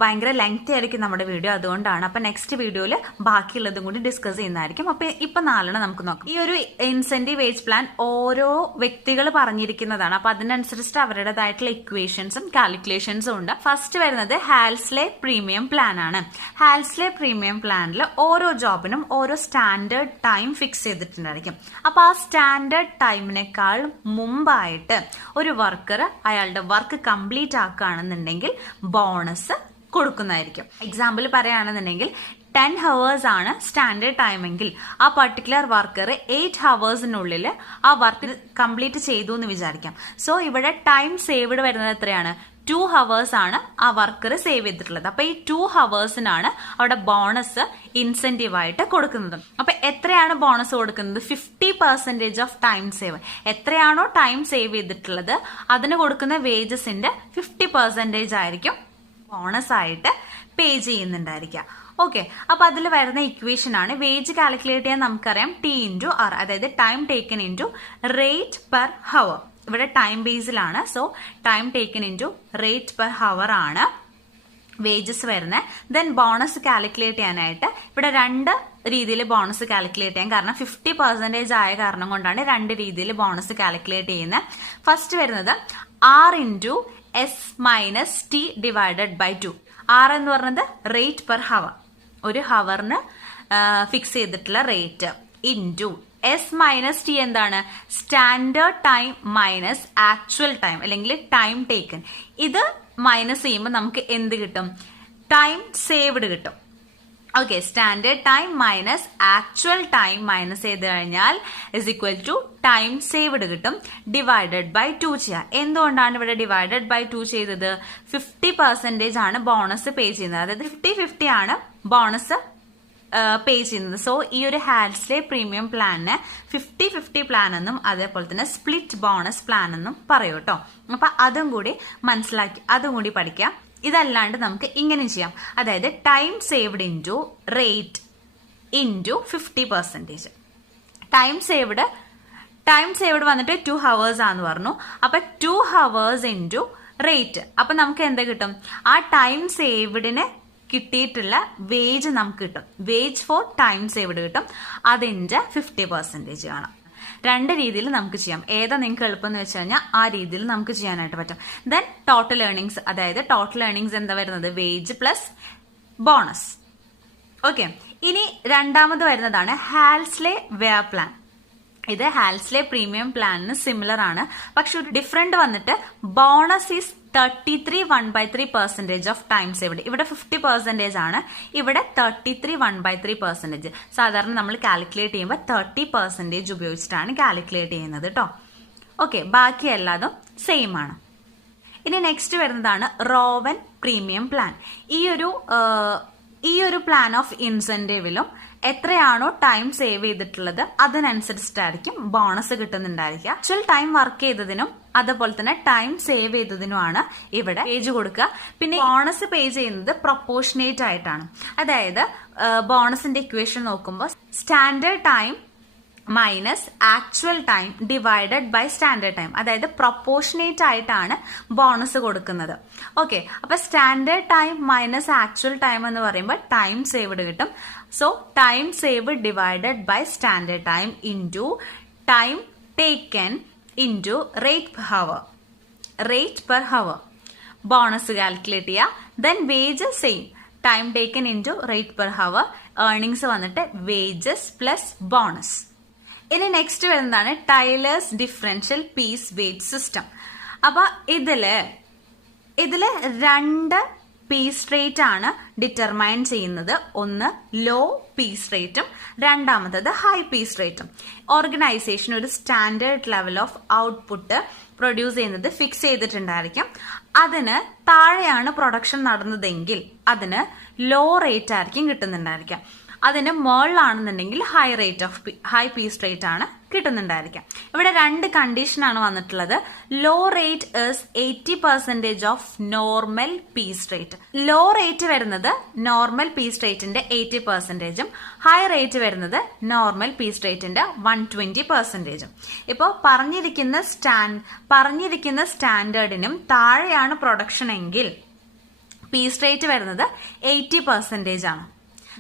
ഭയങ്കര ലെങ്തി ആയിരിക്കും നമ്മുടെ വീഡിയോ, അതുകൊണ്ടാണ്. അപ്പൊ നെക്സ്റ്റ് വീഡിയോയിൽ ബാക്കിയുള്ളതും കൂടി ഡിസ്കസ് ചെയ്യുന്നതായിരിക്കും. അപ്പൊ ഇപ്പൊ 4 നമുക്ക് നോക്കാം. ഈ ഒരു ഇൻസെന്റീവ് വേജ് പ്ലാൻ ഓരോ വ്യക്തികൾ പറഞ്ഞിരിക്കുന്നതാണ്. അപ്പൊ അതിനനുസരിച്ച് അവരുടേതായിട്ടുള്ള ഇക്വേഷൻസും കാൽക്കുലേഷൻസും ഉണ്ട്. ഫസ്റ്റ് വരുന്നത് ഹാൽസ്ലെ പ്രീമിയം പ്ലാൻ ആണ്. ഹാൽസ്ലെ പ്രീമിയം പ്ലാനിൽ ഓരോ ജോബിനും ഓരോ സ്റ്റാൻഡേർഡ് ടൈം ഫിക്സ് ചെയ്തിട്ടുണ്ടായിരിക്കും. അപ്പൊ ആ സ്റ്റാൻഡേർഡ് ടൈമിനേക്കാൾ മുമ്പായിട്ട് ഒരു വർക്കർ അയാളുടെ വർക്ക് കംപ്ലീറ്റ് ആക്കുകയാണെന്നുണ്ടെങ്കിൽ ബോണസ് കൊടുക്കുന്നതായിരിക്കും. എക്സാമ്പിൾ പറയുകയാണെന്നുണ്ടെങ്കിൽ 10 hours ആണ് സ്റ്റാൻഡേർഡ് ടൈമെങ്കിൽ ആ പർട്ടിക്കുലർ വർക്കർ 8 hours ആ വർക്ക് കംപ്ലീറ്റ് ചെയ്തു എന്ന് വിചാരിക്കാം. സോ ഇവിടെ ടൈം സേവ്ഡ് വരുന്നത് എത്രയാണ്? 2 hours ആണ് ആ വർക്കർ സേവ് ചെയ്തിട്ടുള്ളത്. അപ്പൊ ഈ 2 hours അവിടെ ബോണസ് ഇൻസെന്റീവ് ആയിട്ട് കൊടുക്കുന്നത്. അപ്പൊ എത്രയാണ് ബോണസ് കൊടുക്കുന്നത്? 50% ഓഫ് ടൈം സേവ്. എത്രയാണോ ടൈം സേവ് ചെയ്തിട്ടുള്ളത് അതിന് കൊടുക്കുന്ന വേജസിന്റെ 50% ആയിരിക്കും ബോണസ് ആയിട്ട് പേ ചെയ്യുന്നുണ്ടായിരിക്കാം. ഓക്കെ, അപ്പൊ അതിൽ വരുന്ന ഇക്വേഷൻ ആണ് വേജ് കാൽക്കുലേറ്റ് ചെയ്യാൻ നമുക്കറിയാം T/R, അതായത് time taken into rate per per. Hour time ബേസിലാണ്. So time taken into rate per hour hour wages വരുന്നത്. ദെൻ ബോണസ് കാൽക്കുലേറ്റ് ചെയ്യാനായിട്ട് ഇവിടെ 2 രീതിയിൽ ബോണസ് കാൽക്കുലേറ്റ് ചെയ്യാം. കാരണം 50% ആയ കാരണം കൊണ്ടാണ് 2 രീതിയിൽ ബോണസ് കാൽക്കുലേറ്റ് ചെയ്യുന്നത്. ഫസ്റ്റ് വരുന്നത് R/S-T/2. R എന്ന് പറഞ്ഞത് റേറ്റ് പെർ ഹവർ, ഒരു ഹവറിന് ഫിക്സ് ചെയ്തിട്ടുള്ള റേറ്റ്, ഇൻറ്റു S-T എന്താണ്? Standard time minus actual time അല്ലെങ്കിൽ ടൈം ടേക്കൻ. ഇത് മൈനസ് ചെയ്യുമ്പോൾ നമുക്ക് എന്ത് കിട്ടും? ടൈം സേവ്ഡ് കിട്ടും. Okay, standard time minus actual time minus ചെയ്ത് കഴിഞ്ഞാൽ is equal to time saved കിട്ടും. ഡിവൈഡഡ് ബൈ 2 ചെയ്യാം. എന്തുകൊണ്ടാണ് ഇവിടെ ഡിവൈഡഡ് ബൈ 2 ചെയ്തത്? 50% ആണ് ബോണസ് പേ ചെയ്യുന്നത്. അതായത് 50-50 ആണ് ബോണസ് പേ ചെയ്യുന്നത്. സോ ഈ ഒരു ഹാൽസ്ലെ പ്രീമിയം പ്ലാനിന് 50-50 പ്ലാൻ എന്നും അതേപോലെ തന്നെ സ്പ്ലിറ്റ് ബോണസ് പ്ലാൻ എന്നും പറയൂ കേട്ടോ. അപ്പൊ അതും കൂടി മനസ്സിലാക്കി, അതും കൂടി പഠിക്കാം. ഇതല്ലാണ്ട് നമുക്ക് ഇങ്ങനെ ചെയ്യാം. അതായത് time saved into rate into 50%. Time saved വന്നിട്ട് 2 hours ആന്ന് പറഞ്ഞു. അപ്പൊ 2 hours ഇൻറ്റു റേറ്റ്. അപ്പൊ നമുക്ക് എന്താ കിട്ടും? ആ ടൈം സേവ്ഡിന് കിട്ടിയിട്ടുള്ള വേജ് നമുക്ക് കിട്ടും. വേജ് ഫോർ ടൈം സേവ്ഡ് കിട്ടും. അതിന്റെ 50% കാണാം. 2 രീതിയിൽ നമുക്ക് ചെയ്യാം. ഏതാ നിങ്ങൾക്ക് എളുപ്പം എന്ന് വെച്ച് കഴിഞ്ഞാൽ ആ രീതിയിൽ നമുക്ക് ചെയ്യാനായിട്ട് പറ്റും. ദെൻ ടോട്ടൽ ഏർണിങ്സ്, അതായത് ടോട്ടൽ ഏർണിങ്സ് എന്താ വരുന്നത്? Wage plus bonus. ഓക്കെ, ഇനി രണ്ടാമത് വരുന്നതാണ് ഹാൽസ്ലെ വെയർ പ്ലാൻ. ഇത് ഹാൽസ്ലെ പ്രീമിയം പ്ലാനിന് സിമിലർ ആണ്. പക്ഷെ ഒരു ഡിഫറെന്റ് വന്നിട്ട് bonus is 33 1/3% of time saved. ഇവിടെ 50% ആണ്, ഇവിടെ 33 1/3%. സാധാരണ നമ്മൾ കാൽക്കുലേറ്റ് ചെയ്യുമ്പോൾ 30% ഉപയോഗിച്ചിട്ടാണ് കാൽക്കുലേറ്റ് ചെയ്യുന്നത് കേട്ടോ. ഓക്കെ, ബാക്കി എല്ലാതും സെയിം ആണ്. ഇനി നെക്സ്റ്റ് വരുന്നതാണ് റോവൻ പ്രീമിയം പ്ലാൻ. ഈ ഒരു പ്ലാൻ ഓഫ് ഇൻസെന്റീവിലും എത്രയാണോ ടൈം സേവ് ചെയ്തിട്ടുള്ളത് അതിനനുസരിച്ചിട്ടായിരിക്കും ബോണസ് കിട്ടുന്നുണ്ടായിരിക്കുക. ആക്ച്വൽ ടൈം വർക്ക് ചെയ്തതിനും അതുപോലെ തന്നെ ടൈം സേവ് ചെയ്തതിനുമാണ് ഇവിടെ പേജ് കൊടുക്കുക. പിന്നെ ബോണസ് പേ ചെയ്യുന്നത് പ്രൊപ്പോർഷനേറ്റ് ആയിട്ടാണ്. അതായത് ബോണസിന്റെ ഇക്വേഷൻ നോക്കുമ്പോൾ standard time minus actual time divided by standard time, അതായത് പ്രൊപ്പോർഷനേറ്റ് ആയിട്ടാണ് ബോണസ് കൊടുക്കുന്നത്. ഓക്കെ, അപ്പൊ standard time minus actual time എന്ന് പറയുമ്പോൾ ടൈം സേവ്ഡ് കിട്ടും. So time saved divided by standard time into time taken into rate per hour. Bonus calculate ചെയ്യുക. Then wages same, time taken into rate per hour. Earnings വന്നിട്ട് wages plus bonus. ഇനി next വരുന്നതാണ് Taylor's differential piece wage system. അപ്പൊ ഇതില് 2 piece rate ആണ് determine ചെയ്യുന്നത്. ഒന്ന് law piece റേറ്റും രണ്ടാമത്തത് ഹൈ പീസ് റേറ്റും. ഓർഗനൈസേഷൻ ഒരു standard level of output produce ചെയ്യുന്നത് ഫിക്സ് ചെയ്തിട്ടുണ്ടായിരിക്കും. അതിന് താഴെയാണ് പ്രൊഡക്ഷൻ നടന്നതെങ്കിൽ അതിന് ലോ റേറ്റ് ആയിരിക്കും കിട്ടുന്നുണ്ടായിരിക്കാം. അതിന് മുകളിലാണെന്നുണ്ടെങ്കിൽ ഹൈ പീസ് റേറ്റ് ആണ് കിട്ടുന്നുണ്ടായിരിക്കാം. ഇവിടെ 2 കണ്ടീഷനാണ് വന്നിട്ടുള്ളത്. Low rate is 80% of normal piece rate. Low rate വരുന്നത് നോർമൽ പീസ് റേറ്റിന്റെ 80%, ഹൈ റേറ്റ് വരുന്നത് നോർമൽ പീസ് റേറ്റിന്റെ 120%. ഇപ്പോൾ പറഞ്ഞിരിക്കുന്ന സ്റ്റാൻഡേർഡിനും താഴെയാണ് പ്രൊഡക്ഷൻ എങ്കിൽ പീസ് റേറ്റ് വരുന്നത് 80% ആണ്.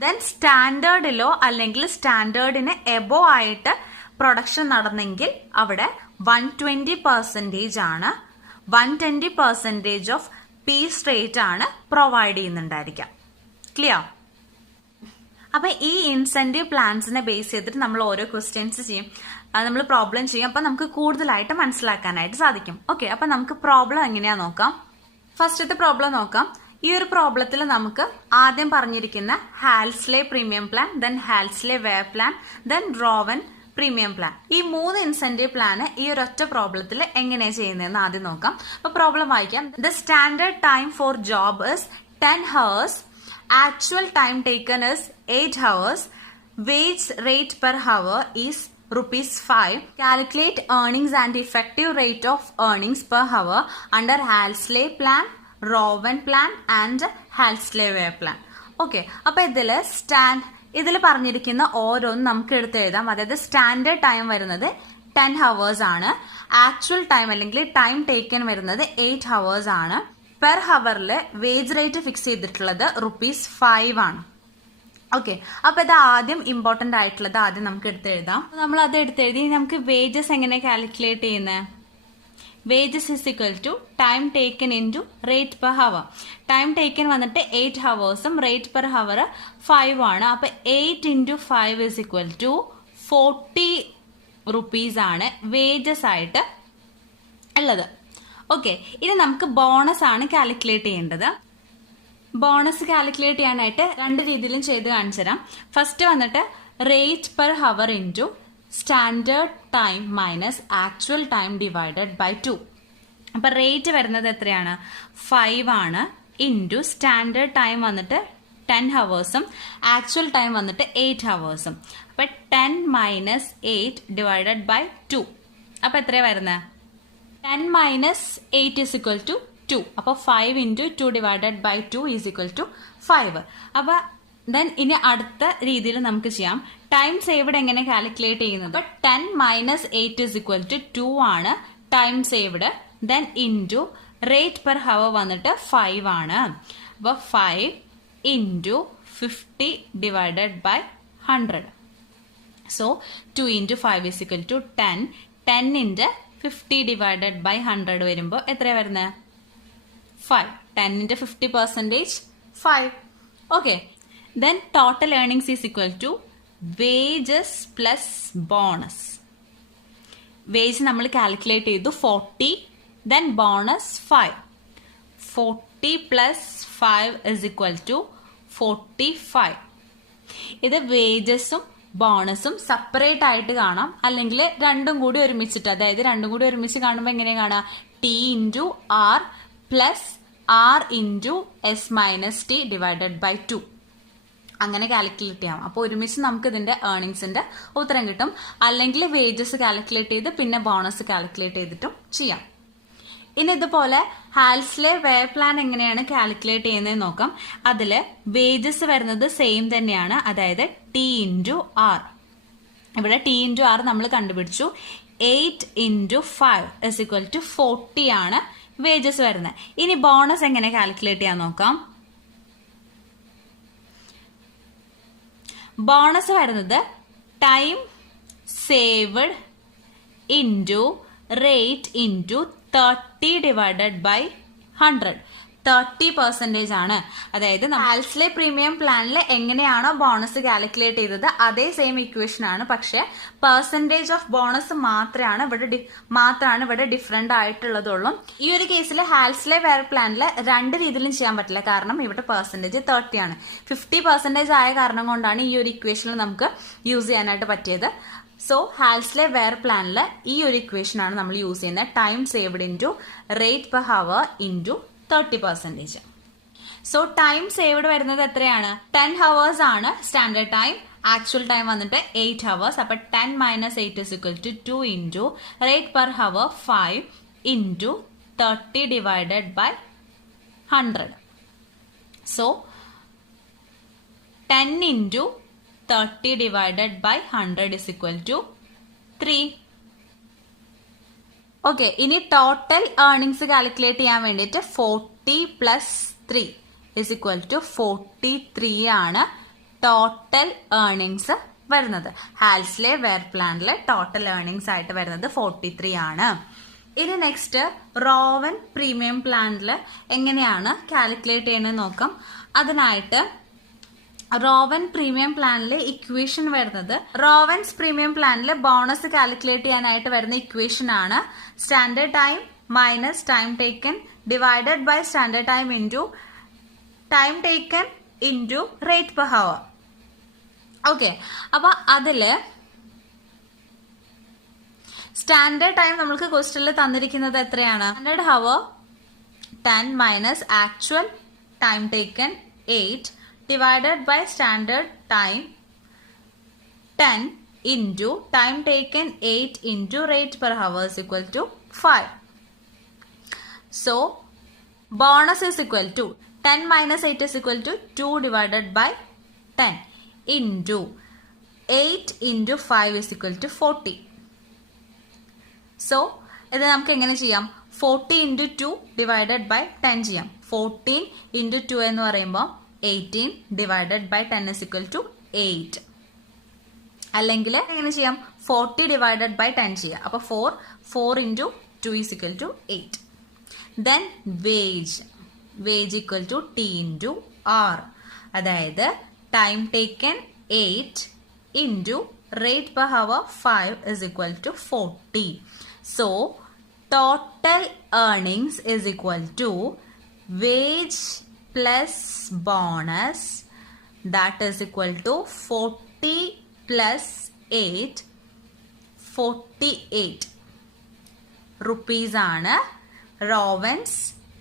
ദെൻ സ്റ്റാൻഡേർഡിലോ അല്ലെങ്കിൽ സ്റ്റാൻഡേർഡിന് എബോ ആയിട്ട് പ്രൊഡക്ഷൻ നടന്നെങ്കിൽ അവിടെ 120% ആണ്. 120% ഓഫ് പീസ് റേറ്റ് ആണ് പ്രൊവൈഡ് ചെയ്യുന്നുണ്ടായിരിക്കാം. ക്ലിയർ? അപ്പൊ ഈ ഇൻസെന്റീവ് പ്ലാൻസിനെ ബേസ് ചെയ്തിട്ട് നമ്മൾ ഓരോ ക്വസ്റ്റ്യൻസ് ചെയ്യും, നമ്മൾ പ്രോബ്ലം ചെയ്യും. അപ്പൊ നമുക്ക് കൂടുതലായിട്ട് മനസ്സിലാക്കാനായിട്ട് സാധിക്കും. ഓക്കെ, അപ്പൊ നമുക്ക് പ്രോബ്ലം എങ്ങനെയാ നോക്കാം. ഫസ്റ്റത്തെ പ്രോബ്ലം നോക്കാം. ഈ ഒരു പ്രോബ്ലത്തിൽ നമുക്ക് ആദ്യം പറഞ്ഞിരിക്കുന്ന Halsey premium plan, then Halsey Weir plan, then Rowan premium plan, ഈ 3 ഇൻസെന്റീവ് പ്ലാന് ഈ ഒരു ഒറ്റ പ്രോബ്ലത്തിൽ എങ്ങനെയാ ചെയ്യുന്നതെന്ന് ആദ്യം നോക്കാം. അപ്പൊ പ്രോബ്ലം വായിക്കാം. The standard time for job is 10 hours, actual time taken is 8 hours, wage rate per hour is ₹5. Calculate earnings and effective rate of earnings per hour under Halsey plan, Rowan plan and Halsey Weir plan. Okay, അപ്പൊ ഇതിൽ പറഞ്ഞിരിക്കുന്ന ഓരോന്നും നമുക്ക് എടുത്ത് എഴുതാം. അതായത് standard time വരുന്നത് 10 hours ആണ്. ആക്ച്വൽ ടൈം അല്ലെങ്കിൽ ടൈം ടേക്കൻ വരുന്നത് 8 hours ആണ്. പെർ ഹവറിൽ വേജ് റേറ്റ് ഫിക്സ് ചെയ്തിട്ടുള്ളത് ₹5 ആണ്. ഓക്കെ, അപ്പൊ ഇത് ആദ്യം ഇമ്പോർട്ടന്റ് ആയിട്ടുള്ളത് ആദ്യം നമുക്ക് എടുത്ത് എഴുതാം. നമ്മൾ അത് എടുത്തെഴുതി നമുക്ക് വേജസ് എങ്ങനെ കാൽക്കുലേറ്റ് ചെയ്യുന്നത്? Wages is equal to time taken into rate per hour. Time taken വന്നിട്ട് 8 hours, റേറ്റ് പെർ ഹവർ 5 ആണ്. അപ്പൊ 8 × 5 ഇസ് ഇക്വൽ ടു ₹40 ആണ് വേജസ് ആയിട്ട് ഉള്ളത്. ഓക്കെ, ഇനി നമുക്ക് ബോണസ് ആണ് കാൽക്കുലേറ്റ് ചെയ്യേണ്ടത്. ബോണസ് കാൽക്കുലേറ്റ് ചെയ്യാനായിട്ട് രണ്ട് രീതിയിലും ചെയ്ത് കാണിച്ചു തരാം. ഫസ്റ്റ് വന്നിട്ട് rate per hour into standard time minus actual time divided by 2. അപ്പൊ റേറ്റ് വരുന്നത് എത്രയാണ്? 5 ആണ്. ഇൻറ്റു സ്റ്റാൻഡേർഡ് ടൈം വന്നിട്ട് 10 ഹവേഴ്സും ആക്ച്വൽ ടൈം വന്നിട്ട് 8 ഹവേഴ്സും. അപ്പൊ 10 മൈനസ് 8 ഡിവൈഡഡ് ബൈ 2. അപ്പൊ എത്രയാ വരുന്നത്? 10 മൈനസ് 8 is equal to 2. അപ്പൊ 5 into 2 divided by 2 is equal to 5. അപ്പൊ ദെൻ ഇനി അടുത്ത രീതിയിൽ നമുക്ക് ചെയ്യാം. ടൈം സേവ്ഡ് എങ്ങനെ കാൽക്കുലേറ്റ് ചെയ്യുന്നത്? 10 മൈനസ് 8 is equal to 2 ആണ് time saved. Then into rate per hour വന്നിട്ട് 5 ആണ്. അപ്പൊ 5 into 50 divided by 100. So 2 into 5 is equal to 10. 10 into 50 divided by 100 വരുമ്പോൾ എത്രയാ വരുന്നത്? 5. 10 into 50% 5. Okay. Then total earnings is equal to wages plus bonus. Wage നമ്മൾ calculate ചെയ്തു 40. Then bonus 5. 40 plus 5 is equal to 45. ഇത് വേജസും ബോണസും separate ആയിട്ട് കാണാം, അല്ലെങ്കിൽ രണ്ടും കൂടി ഒരുമിച്ചിട്ട്, അതായത് രണ്ടും കൂടി ഒരുമിച്ച് കാണുമ്പോൾ എങ്ങനെ കാണാം? T into r plus r into s minus t divided by 2 അങ്ങനെ കാൽക്കുലേറ്റ് ചെയ്യാം. അപ്പോൾ ഒരുമിച്ച് നമുക്ക് ഇതിന്റെ ഏർണിംഗ്സിന്റെ ഉത്തരം കിട്ടും. അല്ലെങ്കിൽ വേജസ് കാൽക്കുലേറ്റ് ചെയ്ത് പിന്നെ ബോണസ് കാൽക്കുലേറ്റ് ചെയ്തിട്ടും ചെയ്യാം. ഇനി ഇതുപോലെ ഹാൽസ്ലെ വെയർ പ്ലാൻ എങ്ങനെയാണ് കാൽക്കുലേറ്റ് ചെയ്യുന്നത് നോക്കാം. അതില് വേജസ് വരുന്നത് സെയിം തന്നെയാണ്, അതായത് ടി ഇൻറ്റു ആർ. ഇവിടെ ടി ഇൻറ്റു ആർ നമ്മൾ കണ്ടുപിടിച്ചു. 8 ഇൻറ്റു 5 is equal to 40 ആണ് വേജസ് വരുന്നത്. ഇനി ബോണസ് എങ്ങനെ കാൽക്കുലേറ്റ് ചെയ്യാൻ നോക്കാം. ബോണസ് വരുന്നത് time saved into rate into 30 divided by 100. 30% ആണ്. അതായത് ഹാൽസ്ലെ പ്രീമിയം പ്ലാനിൽ എങ്ങനെയാണോ ബോണസ് കാൽക്കുലേറ്റ് ചെയ്തത് അതേ സെയിം ഇക്വേഷൻ ആണ്, പക്ഷെ പെർസെന്റേജ് ഓഫ് ബോണസ് മാത്രമാണ് ഇവിടെ ഡിഫറെന്റ് ആയിട്ടുള്ളതുള്ളൂ. ഈ ഒരു കേസിൽ ഹാൽസ്ലെ വെയർ പ്ലാനിൽ രണ്ട് രീതിയിലും ചെയ്യാൻ പറ്റില്ല, കാരണം ഇവിടെ പെർസെന്റേജ് 30 ആണ്. 50% ആയ കാരണം കൊണ്ടാണ് ഈ ഒരു ഇക്വേഷനിൽ നമുക്ക് യൂസ് ചെയ്യാനായിട്ട് പറ്റിയത്. സോ ഹാൽസ്ലെ വെയർ പ്ലാനിൽ ഈ ഒരു ഇക്വേഷൻ ആണ് നമ്മൾ യൂസ് ചെയ്യുന്നത്. Time saved into rate per hour into 30%. So time saved വരുന്നത് എത്രയാണ്? 10 ഹവേഴ്സ് ആണ് സ്റ്റാൻഡേർഡ് ടൈം. ആക്ച്വൽ ടൈം വന്നിട്ട് 8 ഹവേഴ്സ്. അപ്പൊ 10 minus 8 is equal to 2 into rate per hour 5 into 30 divided by 100. So 10 into 30 divided by 100 is equal to 3. Okay. ഇനി total earnings calculate ചെയ്യാൻ വേണ്ടിയിട്ട് 40 plus 3 is equal to 43 ആണ് total earnings വരുന്നത്. ഹാൽസ്ലെ wear പ്ലാനിലെ total earnings ആയിട്ട് വരുന്നത് 43 ആണ്. ഇനി next rowan premium പ്ലാനിൽ എങ്ങനെയാണ് കാൽക്കുലേറ്റ് ചെയ്യുന്നത് നോക്കാം. അതിനായിട്ട് റോവൻ പ്രീമിയം പ്ലാനിലെ ഇക്വേഷൻ വരുന്നത്, റോവൻസ് പ്രീമിയം പ്ലാനിൽ ബോണസ് കാൽക്കുലേറ്റ് ചെയ്യാനായിട്ട് വരുന്ന ഇക്വേഷൻ ആണ് standard time minus time taken divided by standard time into time taken into rate per hour. Okay. അപ്പൊ അതില് സ്റ്റാൻഡേർഡ് ടൈം നമുക്ക് ക്വസ്റ്റ്യനിൽ തന്നിരിക്കുന്നത് എത്രയാണ്? Standard hour 10 minus actual time taken 8 divided by standard time 10 into time taken 8 into rate per hour is equal to 5. So bonus is equal to 10 minus 8 is equal to 2 divided by 10 into 8 into 5 is equal to 40. So ഇത് നമുക്ക് എങ്ങനെ ചെയ്യാം? 40 into 2 divided by 10 ചെയ്യാം. 14 into 2 എന്ന് പറയുമ്പോൾ 18 divided by 10 is equal to 8. അല്ലെങ്കിൽ എങ്ങനെ ചെയ്യാം? 40 divided by 10 ചെയ്യാം. അപ്പൊ 4 into 2 is equal to 8. Then wage equal to T into R. അതായത് time taken 8 into rate per hour 5 is equal to 40. So total earnings is equal to wage plus bonus that is equal to 40 plus 8 48 rupees ആണ് Rowan's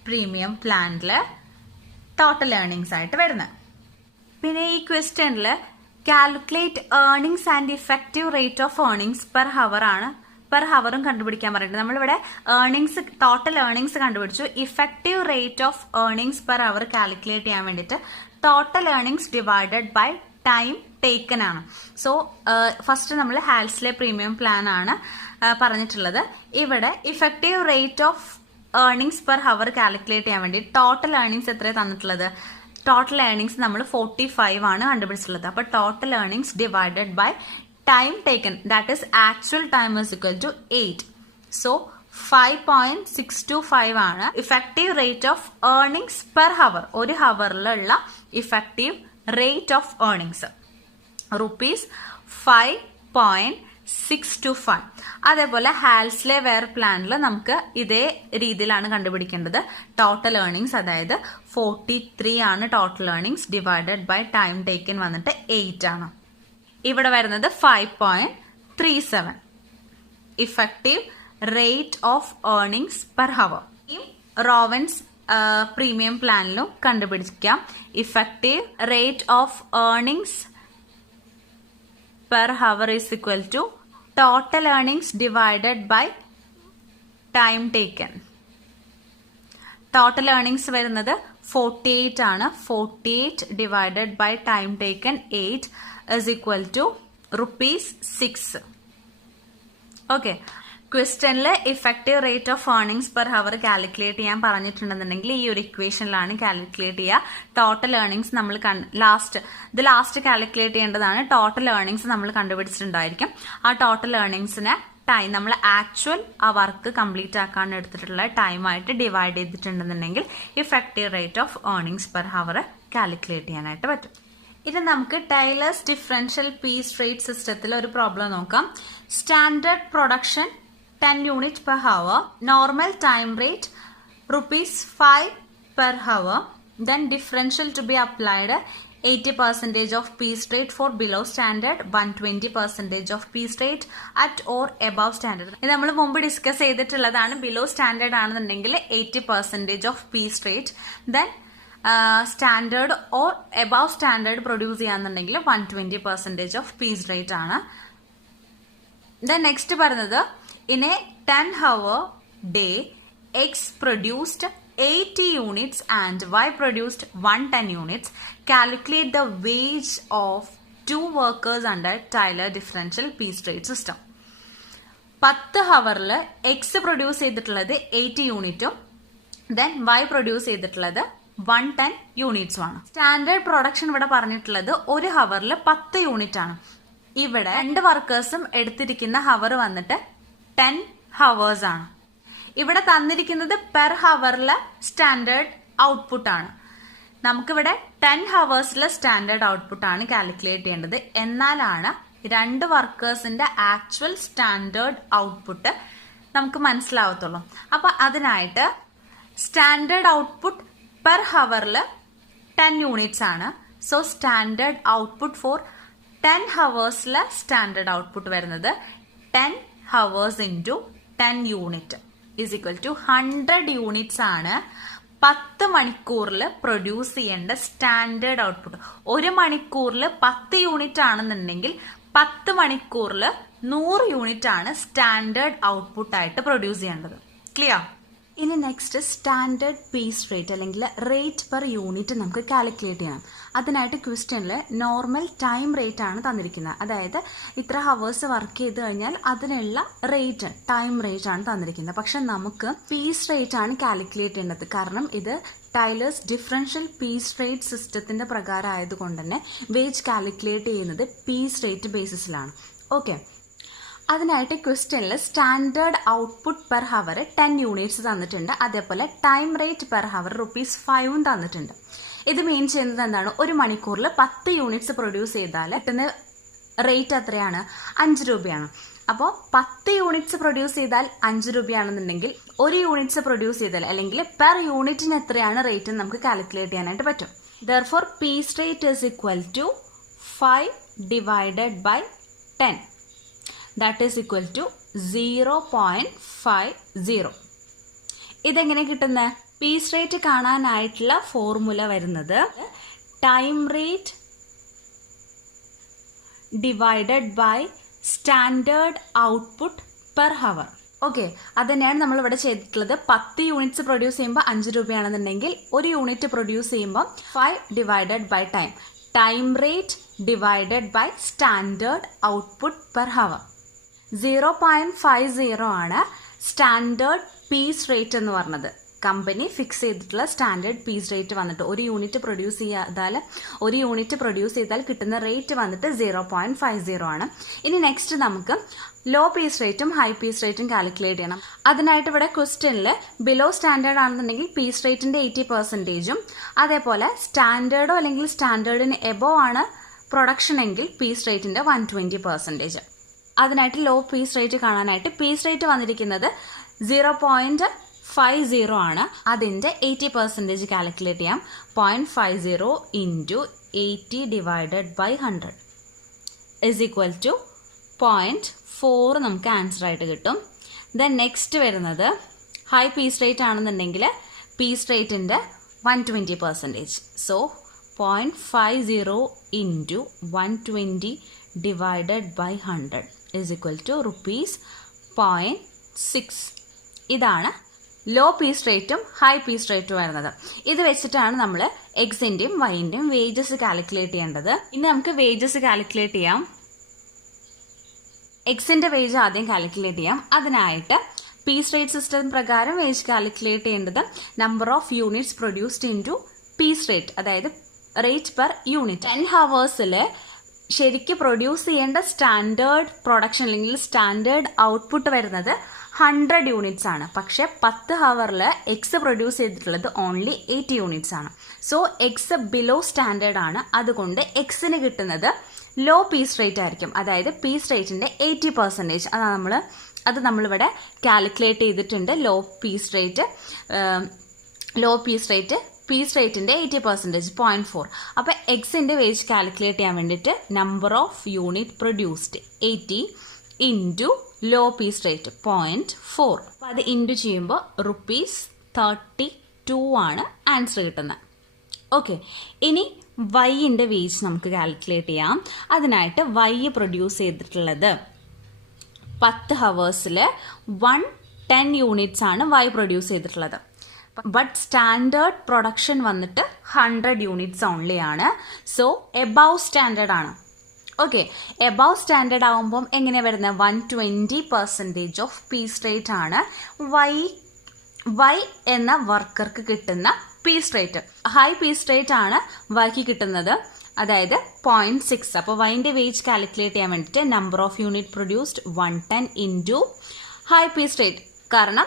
premium പ്ലാനില് total earnings ആയിട്ട് വരുന്നത്. പിന്നെ ഈ ക്വസ്റ്റ്യനിൽ calculate earnings and effective rate of earnings per hour ആണ്. Per ഹവറും കണ്ടുപിടിക്കാൻ പറഞ്ഞിട്ടുണ്ട്. നമ്മളിവിടെ ഏർണിങ്സ് ടോട്ടൽ ഏർണിങ്സ് കണ്ടുപിടിച്ചു. Effective rate of earnings per hour calculate ചെയ്യാൻ വേണ്ടിയിട്ട് total earnings divided by time taken ആണ്. സോ ഫസ്റ്റ് നമ്മൾ ഹാൽസ്ലെ പ്രീമിയം പ്ലാൻ ആണ് പറഞ്ഞിട്ടുള്ളത്. ഇവിടെ effective rate of earnings per hour calculate ചെയ്യാൻ വേണ്ടി ടോട്ടൽ ഏർണിങ്സ് എത്രയാണ് തന്നിട്ടുള്ളത്? ടോട്ടൽ ഏർണിങ്സ് നമ്മൾ 45 ആണ് കണ്ടുപിടിച്ചിട്ടുള്ളത്. അപ്പോൾ total earnings divided by time taken that is actual time is equal to 8. So 5.625 ആണ് effective rate of earnings per hour. ഒരു ഹവറിലുള്ള ഇഫക്റ്റീവ് റേറ്റ് ഓഫ് ഏർണിങ്സ് ₹5.625. അതേപോലെ ഹാൽസ്ലെ വെയർ പ്ലാനിൽ നമുക്ക് ഇതേ രീതിയിലാണ് കണ്ടുപിടിക്കേണ്ടത്. ടോട്ടൽ ഏർണിങ്സ് അതായത് 43 ആണ് total earnings divided by time taken വന്നിട്ട് 8 ആണ്. ഇവിടെ വരുന്നത് 5.37 effective rate of earnings per hour. ഈ റോവൻസ് പ്രീമിയം പ്ലാനിലും കണ്ടുപിടിക്കാം. Effective rate of earnings per hour is equal to total earnings divided by time taken. Total earnings വരുന്നത് 48 ആണ്. 48 divided by time taken 8 is equal to ₹6. Okay. ക്വസ്റ്റ്യനിൽ effective rate of earnings per hour calculate ചെയ്യാൻ പറഞ്ഞിട്ടുണ്ടെന്നുണ്ടെങ്കിൽ ഈ ഒരു ഇക്വേഷനിലാണ് calculate ചെയ്യുക. Total earnings നമ്മൾ ലാസ്റ്റ് കാൽക്കുലേറ്റ് ചെയ്യേണ്ടതാണ്. ടോട്ടൽ ഏർണിങ്സ് നമ്മൾ കണ്ടുപിടിച്ചിട്ടുണ്ടായിരിക്കും. ആ ടോട്ടൽ ഏർണിങ്സിനെ ടൈം നമ്മൾ ആക്ച്വൽ ആ വർക്ക് കംപ്ലീറ്റ് ആക്കാൻ എടുത്തിട്ടുള്ള ടൈമായിട്ട് ഡിവൈഡ് ചെയ്തിട്ടുണ്ടെന്നുണ്ടെങ്കിൽ effective rate of earnings per hour calculate ചെയ്യാനായിട്ട് പറ്റും. ഇത് നമുക്ക് ടൈലേഴ്സ് ഡിഫറൻഷ്യൽ പീസ് റേറ്റ് സിസ്റ്റത്തിൽ ഒരു പ്രോബ്ലം നോക്കാം. Standard production 10 units per hour, normal time rate ₹5 per hour, then differential to be applied 80% of piece rate for below standard, 120% of piece rate at or above standard. ഇത് നമ്മൾ മുമ്പ് discuss ചെയ്തിട്ടുള്ളതാണ്. Below standard ആണെന്നുണ്ടെങ്കിൽ 80% of piece rate, then standard or above standard produce ചെയ്യാന്നുണ്ടെങ്കിൽ 120% of piece rate ആണ്. then next പറയുന്നത് in a 10-hour day, X produced 80 units and Y produced 110 units. Calculate the wage of 2 workers under Taylor differential piece rate system. 10 ഹവറിൽ X produce ചെയ്തിട്ടുള്ളത് 80 യൂണിറ്റും then Y produce ചെയ്തിട്ടുള്ളത് 110 യൂണിറ്റ്സുമാണ്. Standard production ഇവിടെ പറഞ്ഞിട്ടുള്ളത് ഒരു ഹവറിൽ 10 unit ആണ്. ഇവിടെ 2 വർക്കേഴ്സും എടുത്തിരിക്കുന്ന ഹവർ വന്നിട്ട് 10 hours ആണ്. ഇവിടെ തന്നിരിക്കുന്നത് പെർ ഹവറിലെ സ്റ്റാൻഡേർഡ് ഔട്ട്പുട്ട് ആണ്. നമുക്കിവിടെ 10 ഹവേഴ്സിലെ സ്റ്റാൻഡേർഡ് ഔട്ട്പുട്ട് ആണ് കാൽക്കുലേറ്റ് ചെയ്യേണ്ടത്. എന്നാലാണ് 2 വർക്കേഴ്സിന്റെ ആക്ച്വൽ സ്റ്റാൻഡേർഡ് ഔട്ട്പുട്ട് നമുക്ക് മനസ്സിലാവത്തുള്ളൂ. അപ്പൊ അതിനായിട്ട് സ്റ്റാൻഡേർഡ് ഔട്ട്പുട്ട് പെർ ഹവറിൽ 10 യൂണിറ്റ്സ് ആണ്. സോ സ്റ്റാൻഡേർഡ് ഔട്ട്പുട്ട് ഫോർ 10 ഹവേഴ്സിലെ സ്റ്റാൻഡേർഡ് ഔട്ട്പുട്ട് വരുന്നത് 10 hours into 10 unit is equal to 100 units ആണ് 10 മണിക്കൂറിൽ പ്രൊഡ്യൂസ് ചെയ്യേണ്ട സ്റ്റാൻഡേർഡ് ഔട്ട്പുട്ട്. ഒരു മണിക്കൂറിൽ 10 യൂണിറ്റ് ആണെന്നുണ്ടെങ്കിൽ 10 മണിക്കൂറിൽ 100 യൂണിറ്റ് ആണ് സ്റ്റാൻഡേർഡ് ഔട്ട്പുട്ട് ആയിട്ട് പ്രൊഡ്യൂസ് ചെയ്യേണ്ടത്. ക്ലിയർ? ഇനി നെക്സ്റ്റ് സ്റ്റാൻഡേർഡ് പീസ് റേറ്റ് അല്ലെങ്കിൽ റേറ്റ് പെർ യൂണിറ്റ് നമുക്ക് കാൽക്കുലേറ്റ് ചെയ്യണം. അതിനായിട്ട് ക്വസ്റ്റ്യനിൽ നോർമൽ ടൈം റേറ്റ് ആണ് തന്നിരിക്കുന്നത്. അതായത് ഇത്ര ഹവേഴ്സ് വർക്ക് ചെയ്ത് കഴിഞ്ഞാൽ അതിനുള്ള റേറ്റ് ടൈം റേറ്റ് ആണ് തന്നിരിക്കുന്നത്. പക്ഷെ നമുക്ക് പീസ് റേറ്റ് ആണ് കാൽക്കുലേറ്റ് ചെയ്യേണ്ടത്. കാരണം ഇത് ടൈലേഴ്സ് ഡിഫറൻഷ്യൽ പീസ് റേറ്റ് സിസ്റ്റത്തിന്റെ പ്രകാരം ആയതുകൊണ്ട് തന്നെ വേജ് കാൽക്കുലേറ്റ് ചെയ്യുന്നത് പീസ് റേറ്റ് ബേസിസിലാണ്. ഓക്കെ, അതിനായിട്ട് ക്വസ്റ്റ്യനിൽ standard output per hour 10 units തന്നിട്ടുണ്ട്. അതേപോലെ ടൈം റേറ്റ് പെർ ഹവർ ₹5 തന്നിട്ടുണ്ട്. ഇത് മീൻ ചെയ്യുന്നത് എന്താണ്? ഒരു മണിക്കൂറിൽ 10 യൂണിറ്റ്സ് പ്രൊഡ്യൂസ് ചെയ്താൽ കിട്ടുന്ന റേറ്റ് എത്രയാണ്? 5 രൂപയാണ്. അപ്പോൾ 10 യൂണിറ്റ്സ് പ്രൊഡ്യൂസ് ചെയ്താൽ 5 രൂപയാണെന്നുണ്ടെങ്കിൽ 1 യൂണിറ്റ്സ് പ്രൊഡ്യൂസ് ചെയ്താൽ അല്ലെങ്കിൽ പെർ യൂണിറ്റിന് എത്രയാണ് റേറ്റ് എന്ന് നമുക്ക് കാൽക്കുലേറ്റ് ചെയ്യാനായിട്ട് പറ്റും. Therefore, piece rate is equal to 5 divided by 10. That is equal to 0.50. ഇതെങ്ങനെ കിട്ടുന്നത്? പീസ് റേറ്റ് കാണാനായിട്ടുള്ള ഫോർമുല വരുന്നത് time rate divided by standard output per hour. Okay, അത് തന്നെയാണ് നമ്മൾ ഇവിടെ ചെയ്തിട്ടുള്ളത്. 10 യൂണിറ്റ്സ് പ്രൊഡ്യൂസ് ചെയ്യുമ്പോൾ 5 രൂപയാണെന്നുണ്ടെങ്കിൽ 1 യൂണിറ്റ് പ്രൊഡ്യൂസ് ചെയ്യുമ്പോൾ 5 divided by time rate divided by standard output per hour. 0.50 ആണ് സ്റ്റാൻഡേർഡ് പീസ് റേറ്റ് എന്ന് പറഞ്ഞത്. കമ്പനി ഫിക്സ് ചെയ്തിട്ടുള്ള സ്റ്റാൻഡേർഡ് പീസ് റേറ്റ് വന്നിട്ട് 1 യൂണിറ്റ് പ്രൊഡ്യൂസ് ചെയ്താൽ കിട്ടുന്ന റേറ്റ് വന്നിട്ട് 0.50 ആണ്. ഇനി നെക്സ്റ്റ് നമുക്ക് ലോ പീസ് റേറ്റും ഹൈ പീസ് റേറ്റും കാൽക്കുലേറ്റ് ചെയ്യണം. അതിനായിട്ട് ഇവിടെ ക്വസ്റ്റ്യനിൽ ബിലോ സ്റ്റാൻഡേർഡ് ആണെന്നുണ്ടെങ്കിൽ പീസ് റേറ്റിന്റെ 80%, അതേപോലെ സ്റ്റാൻഡേർഡോ അല്ലെങ്കിൽ സ്റ്റാൻഡേർഡിന് എബോ ആണ് പ്രൊഡക്ഷൻ എങ്കിൽ പീസ് റേറ്റിന്റെ 120%. അതിനായിട്ട് ലോ പീസ് റേറ്റ് കാണാനായിട്ട് പീസ് റേറ്റ് വന്നിരിക്കുന്നത് 0.50 ആണ്. അതിന്റെ 80% കാൽക്കുലേറ്റ് ചെയ്യാം. 0.50 into 80 divided by 100 is equal to 0.4 നമുക്ക് ആൻസർ ആയിട്ട് കിട്ടും. ദെൻ നെക്സ്റ്റ് വരുന്നത് ഹൈ പീസ് റേറ്റ് ആണെന്നുണ്ടെങ്കിൽ പീസ് റേറ്റിന്റെ 120%. So 0.50 into 120 divided by 100 is equal to ₹0.6. ഇതാണ് ലോ പീസ് റേറ്റും ഹൈ പീസ് റേറ്റും വരുന്നത്. ഇത് വെച്ചിട്ടാണ് നമ്മൾ എക്സിന്റെയും വൈന്റെയും വേജസ് കാൽക്കുലേറ്റ് ചെയ്യേണ്ടത്. ഇനി നമുക്ക് വേജസ് കാൽക്കുലേറ്റ് ചെയ്യാം. എക്സിന്റെ വേജ് ആദ്യം കാൽക്കുലേറ്റ് ചെയ്യാം. അതിനായിട്ട് പീസ് റേറ്റ് സിസ്റ്റം പ്രകാരം വേജ് കാൽക്കുലേറ്റ് ചെയ്യേണ്ടത് number of units produced into piece rate, അതായത് റേറ്റ് പെർ യൂണിറ്റ്. 10 ഹവേഴ്സിൽ ശരിക്കും പ്രൊഡ്യൂസ് ചെയ്യേണ്ട സ്റ്റാൻഡേർഡ് പ്രൊഡക്ഷൻ അല്ലെങ്കിൽ സ്റ്റാൻഡേർഡ് ഔട്ട്പുട്ട് വരുന്നത് 100 യൂണിറ്റ്സ് ആണ്. പക്ഷെ 10 ഹവറിൽ എക്സ് പ്രൊഡ്യൂസ് ചെയ്തിട്ടുള്ളത് ഓൺലി 80 യൂണിറ്റ്സ് ആണ്. സോ എക്സ് ബിലോ സ്റ്റാൻഡേർഡ് ആണ്. അതുകൊണ്ട് എക്സിന് കിട്ടുന്നത് ലോ പീസ് റേറ്റ് ആയിരിക്കും. അതായത് പീസ് റേറ്റിന്റെ 80%. അത് നമ്മളിവിടെ കാൽക്കുലേറ്റ് ചെയ്തിട്ടുണ്ട്. ലോ പീസ് റേറ്റിന്റെ 80%, 0.4. അപ്പൊ എക്സിന്റെ വേജ് കാൽക്കുലേറ്റ് ചെയ്യാൻ വേണ്ടിയിട്ട് number of unit produced 80 into low piece rate 0.4. അപ്പൊ അത് ഇൻറ്റു ചെയ്യുമ്പോൾ ₹32 ആണ് ആൻസർ കിട്ടുന്നത്. ഓക്കെ, ഇനി വൈൻ്റെ വേജ് നമുക്ക് കാൽക്കുലേറ്റ് ചെയ്യാം. അതിനായിട്ട് വൈ പ്രൊഡ്യൂസ് ചെയ്തിട്ടുള്ളത് 10 ഹവേഴ്സിൽ 110 യൂണിറ്റ്സ് ആണ് വൈ പ്രൊഡ്യൂസ് ചെയ്തിട്ടുള്ളത്. ബട്ട് സ്റ്റാൻഡേർഡ് പ്രൊഡക്ഷൻ വന്നിട്ട് 100 യൂണിറ്റ്സ് ഓൺലി ആണ്. സോ എബവ് സ്റ്റാൻഡേർഡ് ആണ്. ഓക്കെ, എബവ് സ്റ്റാൻഡേർഡ് ആകുമ്പം എങ്ങനെയാണ് വരുന്നത്? 120% ഓഫ് പീസ് റേറ്റ് ആണ് വൈ എന്ന വർക്കർക്ക് കിട്ടുന്ന piece rate. High piece rate ആണ് വൈക്ക് കിട്ടുന്നത്, അതായത് 0.6. അപ്പോൾ വൈൻ്റെ വേജ് കാൽക്കുലേറ്റ് ചെയ്യാൻ വേണ്ടിയിട്ട് number of unit produced 110 into high piece rate. കാരണം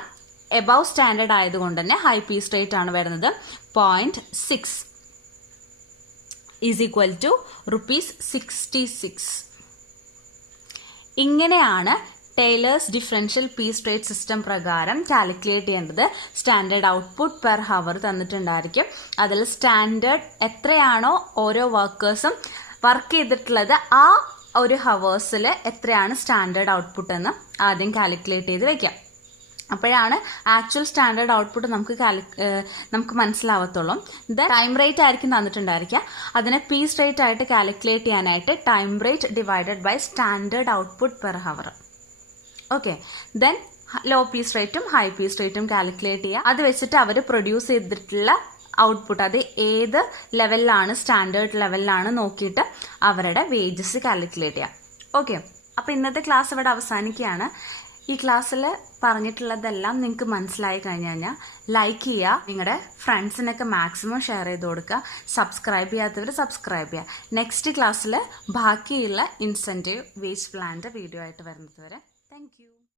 എബവ് സ്റ്റാൻഡേർഡ് ആയതുകൊണ്ട് തന്നെ ഹൈ പീസ് റേറ്റ് ആണ് വരുന്നത്. 0.6 ഈസ് ഈക്വൽ ടു ₹66. ഇങ്ങനെയാണ് Taylor's differential piece rate system പ്രകാരം കാൽക്കുലേറ്റ് ചെയ്യേണ്ടത്. സ്റ്റാൻഡേർഡ് ഔട്ട്പുട്ട് പെർ ഹവർ തന്നിട്ടുണ്ടായിരിക്കും. അതിൽ സ്റ്റാൻഡേർഡ് എത്രയാണോ ഓരോ വർക്കേഴ്സും വർക്ക് ചെയ്തിട്ടുള്ളത് ആ ഒരു ഹവേഴ്സിൽ എത്രയാണ് സ്റ്റാൻഡേർഡ് ഔട്ട്പുട്ട് എന്ന് ആദ്യം കാൽക്കുലേറ്റ് ചെയ്ത് വെക്കാം. അപ്പോഴാണ് ആക്ച്വൽ സ്റ്റാൻഡേർഡ് ഔട്ട്പുട്ട് നമുക്ക് മനസ്സിലാവത്തുള്ളൂ. ഇത് ടൈം റേറ്റ് ആയിരിക്കും തന്നിട്ടുണ്ടായിരിക്കുക. അതിനെ പീസ് റേറ്റ് ആയിട്ട് കാൽക്കുലേറ്റ് ചെയ്യാനായിട്ട് time rate divided by standard output per hour. Okay, then low piece റേറ്റും ഹൈ പീസ് റേറ്റും കാൽക്കുലേറ്റ് ചെയ്യുക. അത് വെച്ചിട്ട് അവർ പ്രൊഡ്യൂസ് ചെയ്തിട്ടുള്ള ഔട്ട്പുട്ട് അത് ഏത് ലെവലിലാണ്, സ്റ്റാൻഡേർഡ് ലെവലിലാണ് നോക്കിയിട്ട് അവരുടെ വേജസ് കാൽക്കുലേറ്റ് ചെയ്യാം. ഓക്കെ, അപ്പോൾ ഇന്നത്തെ ക്ലാസ് ഇവിടെ അവസാനിക്കുകയാണ്. ഈ ക്ലാസ്സിൽ പറഞ്ഞിട്ടുള്ളതെല്ലാം നിങ്ങൾക്ക് മനസ്സിലായി കഴിഞ്ഞു കഴിഞ്ഞാൽ ലൈക്ക് ചെയ്യുക, നിങ്ങളുടെ ഫ്രണ്ട്സിനൊക്കെ മാക്സിമം ഷെയർ ചെയ്ത് കൊടുക്കുക, സബ്സ്ക്രൈബ് ചെയ്യാത്തവർ സബ്സ്ക്രൈബ് ചെയ്യുക. നെക്സ്റ്റ് ക്ലാസ്സിൽ ബാക്കിയുള്ള ഇൻസെൻറ്റീവ് വേജ് പ്ലാൻ്റെ വീഡിയോ ആയിട്ട് വരുന്നത് വരെ താങ്ക് യു.